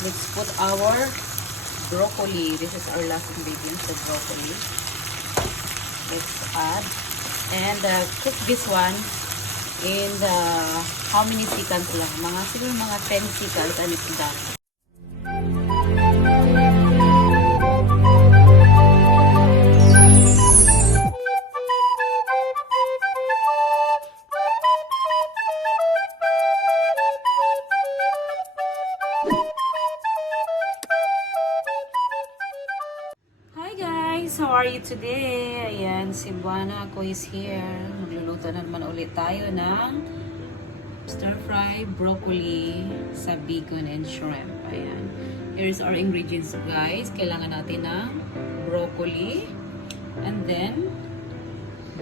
Let's put our broccoli. This is our last ingredient, the broccoli. Let's add. And cook this one in how many seconds lang? Siguro mga 10 seconds and it's done. Hi guys! How are you today? Ayan, Cebuana ako is here. Magluluto na naman ulit tayo ng stir-fry broccoli sa bacon and shrimp. Ayan. Here's our ingredients guys. Kailangan natin ng broccoli and then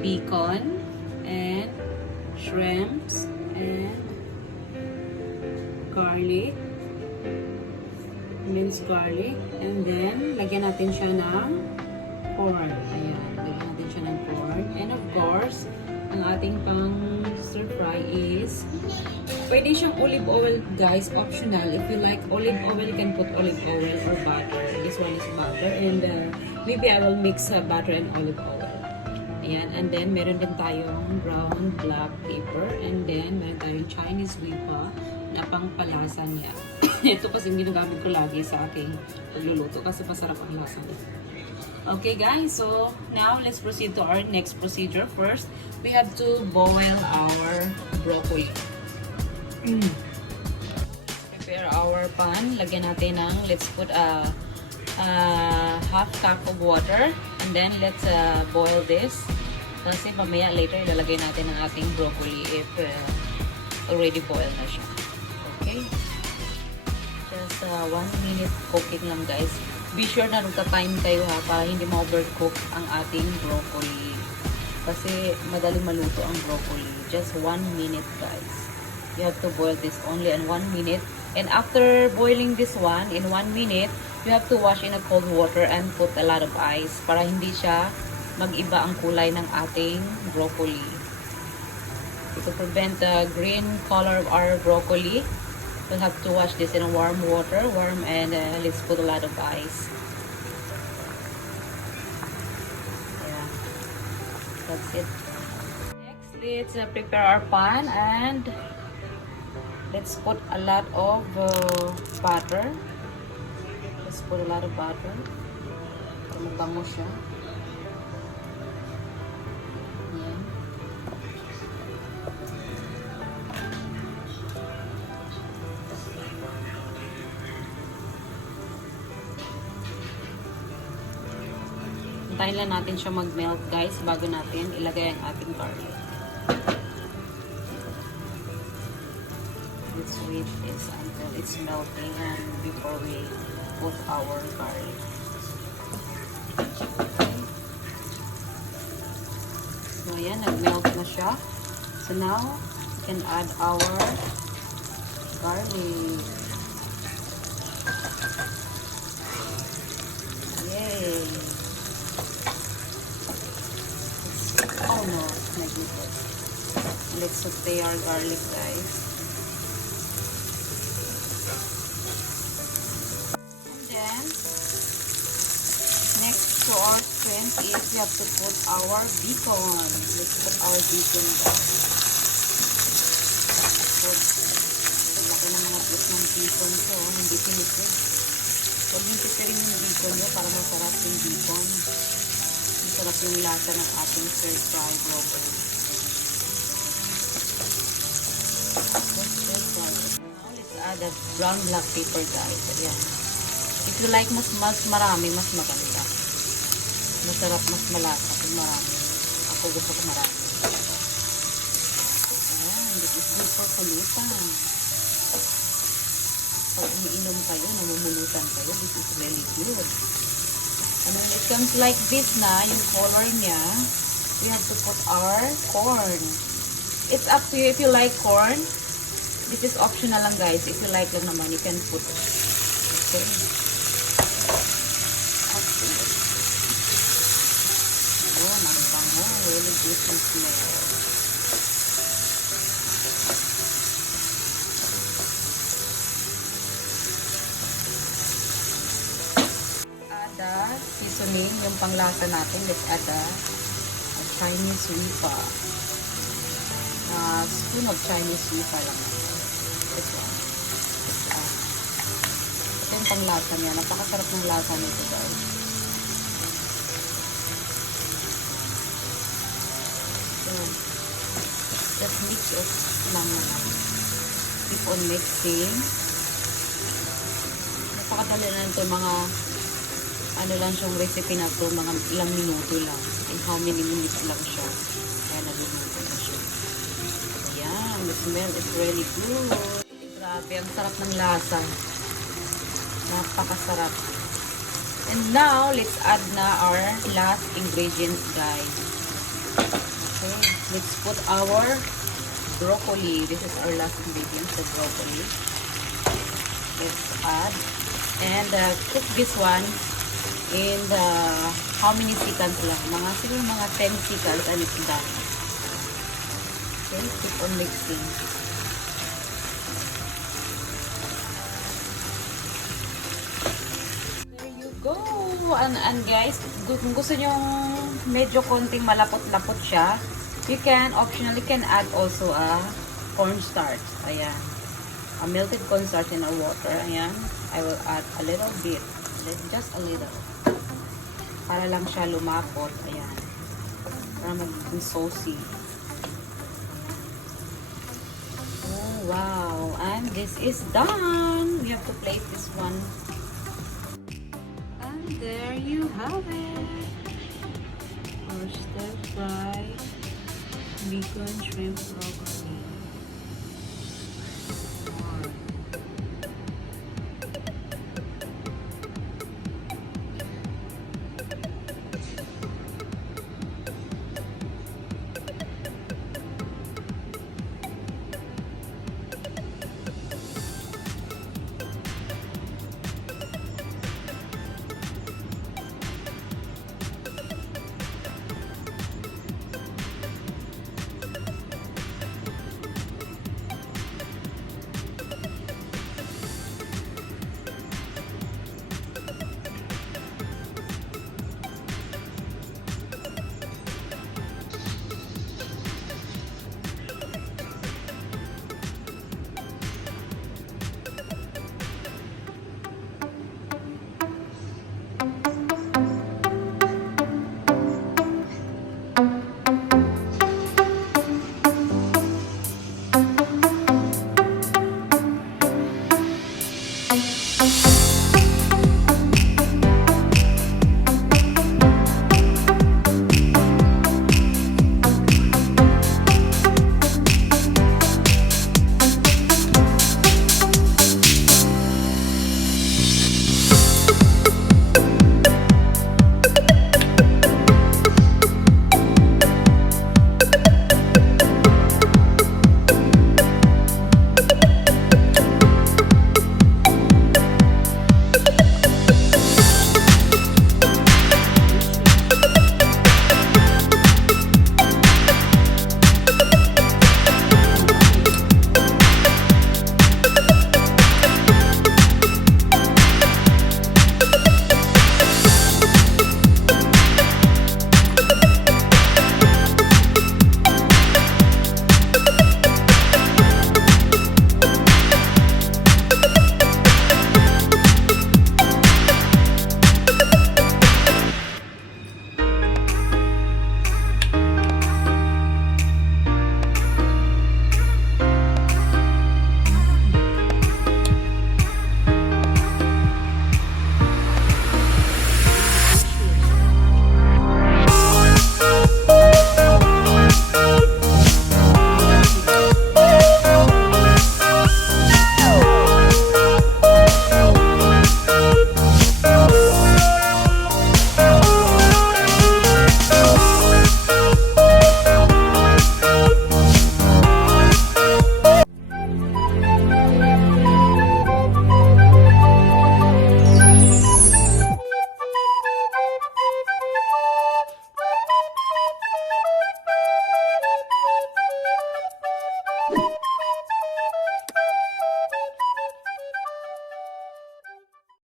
bacon and shrimps and garlic, minced garlic, and then lagyan natin siya ng corn. Ayan, lagyan natin siya ng corn. And of course, ang ating pang stir fry is pwede siyang olive oil guys, optional. If you like olive oil, you can put olive oil or butter. This one is butter, and maybe I will mix butter and olive oil. Ayan, and then meron din tayong brown black pepper, and then meron tayong Chinese wipa na pangpalasa niya. Ito kasi ginagamit ko lagi sa aking pagluluto kasi masarap ang lasa niya. Okay guys, so now let's proceed to our next procedure. First, we have to boil our broccoli. Prepare our pan. Lagyan natin ng, let's put a half cup of water, and then let's boil this. Kasi mamaya later ilalagay natin ang ating broccoli if already boiled na siya. Okay? Just 1 minute cooking lang guys. Be sure na nagka-time kayo ha para hindi ma-overcook ang ating broccoli. Kasi madali maluto ang broccoli. Just 1 minute guys. You have to boil this only in 1 minute. And after boiling this one in 1 minute, you have to wash in a cold water and put a lot of ice para hindi siya mag-iba ang kulay ng ating broccoli. To prevent the green color of our broccoli, we'll have to wash this in warm water, and let's put a lot of ice. Yeah, that's it. Next, let's prepare our pan and let's put a lot of butter. Let's put a lot of butter. Para mabango siya. Yan. Hintayin lang natin siya mag-melt guys bago natin ilagay ang ating garlic. Let's wait this until it's melting and before we put our garlic. So ayan, nag-melt na siya. So now, we can add our garlic. Yay! Oh no, it's not good. Let's saute our garlic guys. To our strength is we have to put our bacon. Let's put our bacon down. Laki na mga put ng bacon ko. Hindi pinipid. Huwag yung pipirin yung bacon nyo para masarap yung bacon. Masarap yung lasa ng ating stir-fry broccoli. Now let's add a brown black pepper guys. Ayan. If you like mas marami, mas maganda. Masarap, mas malasa kung marami. Ako gusto ko marami. Ayan, this is good for pulutan. Pag umiinom kayo, namumulutan kayo, this is really good. And when it comes like this na, yung color niya, we have to put our corn. It's up to you if you like corn. This is optional lang guys. If you like lang naman, you can put it. Okay. Really different smell. seasoning, yung panglasa natin. Let's add a Chinese wipa. Spoon of Chinese wipa lang. This one. Let's add. Ito yung panglasa niya. Napakasarap ng lasa nito, guys. So, just mix it lang naman. Keep on mixing. Napakadali na ito, mga ano lang siyang recipe na to, mga ilang minuto lang. And how many minutes lang siya. Kaya naluluto na siya. Ayan, the smell is really good. Grabe, ang sarap ng lasa. Napakasarap. And now, let's add na our last ingredients, guys. Okay, let's put our broccoli. This is our last ingredient, the broccoli. Let's add. And cook this one in how many seconds lang? Siguro mga 10 seconds and it's done. Okay, keep on mixing. There you go! And guys, kung gusto nyo medyo konting malapot-lapot siya, you can optionally add also a cornstarch. Ayan. A melted cornstarch in a water. Ayan. I will add a little bit. Just a little. Para lang siya lumapot. Ayan. Para magiging saucy. Oh, wow. And this is done. We have to place this one. And there you have it. Our stir-fried bacon shrimp broccoli.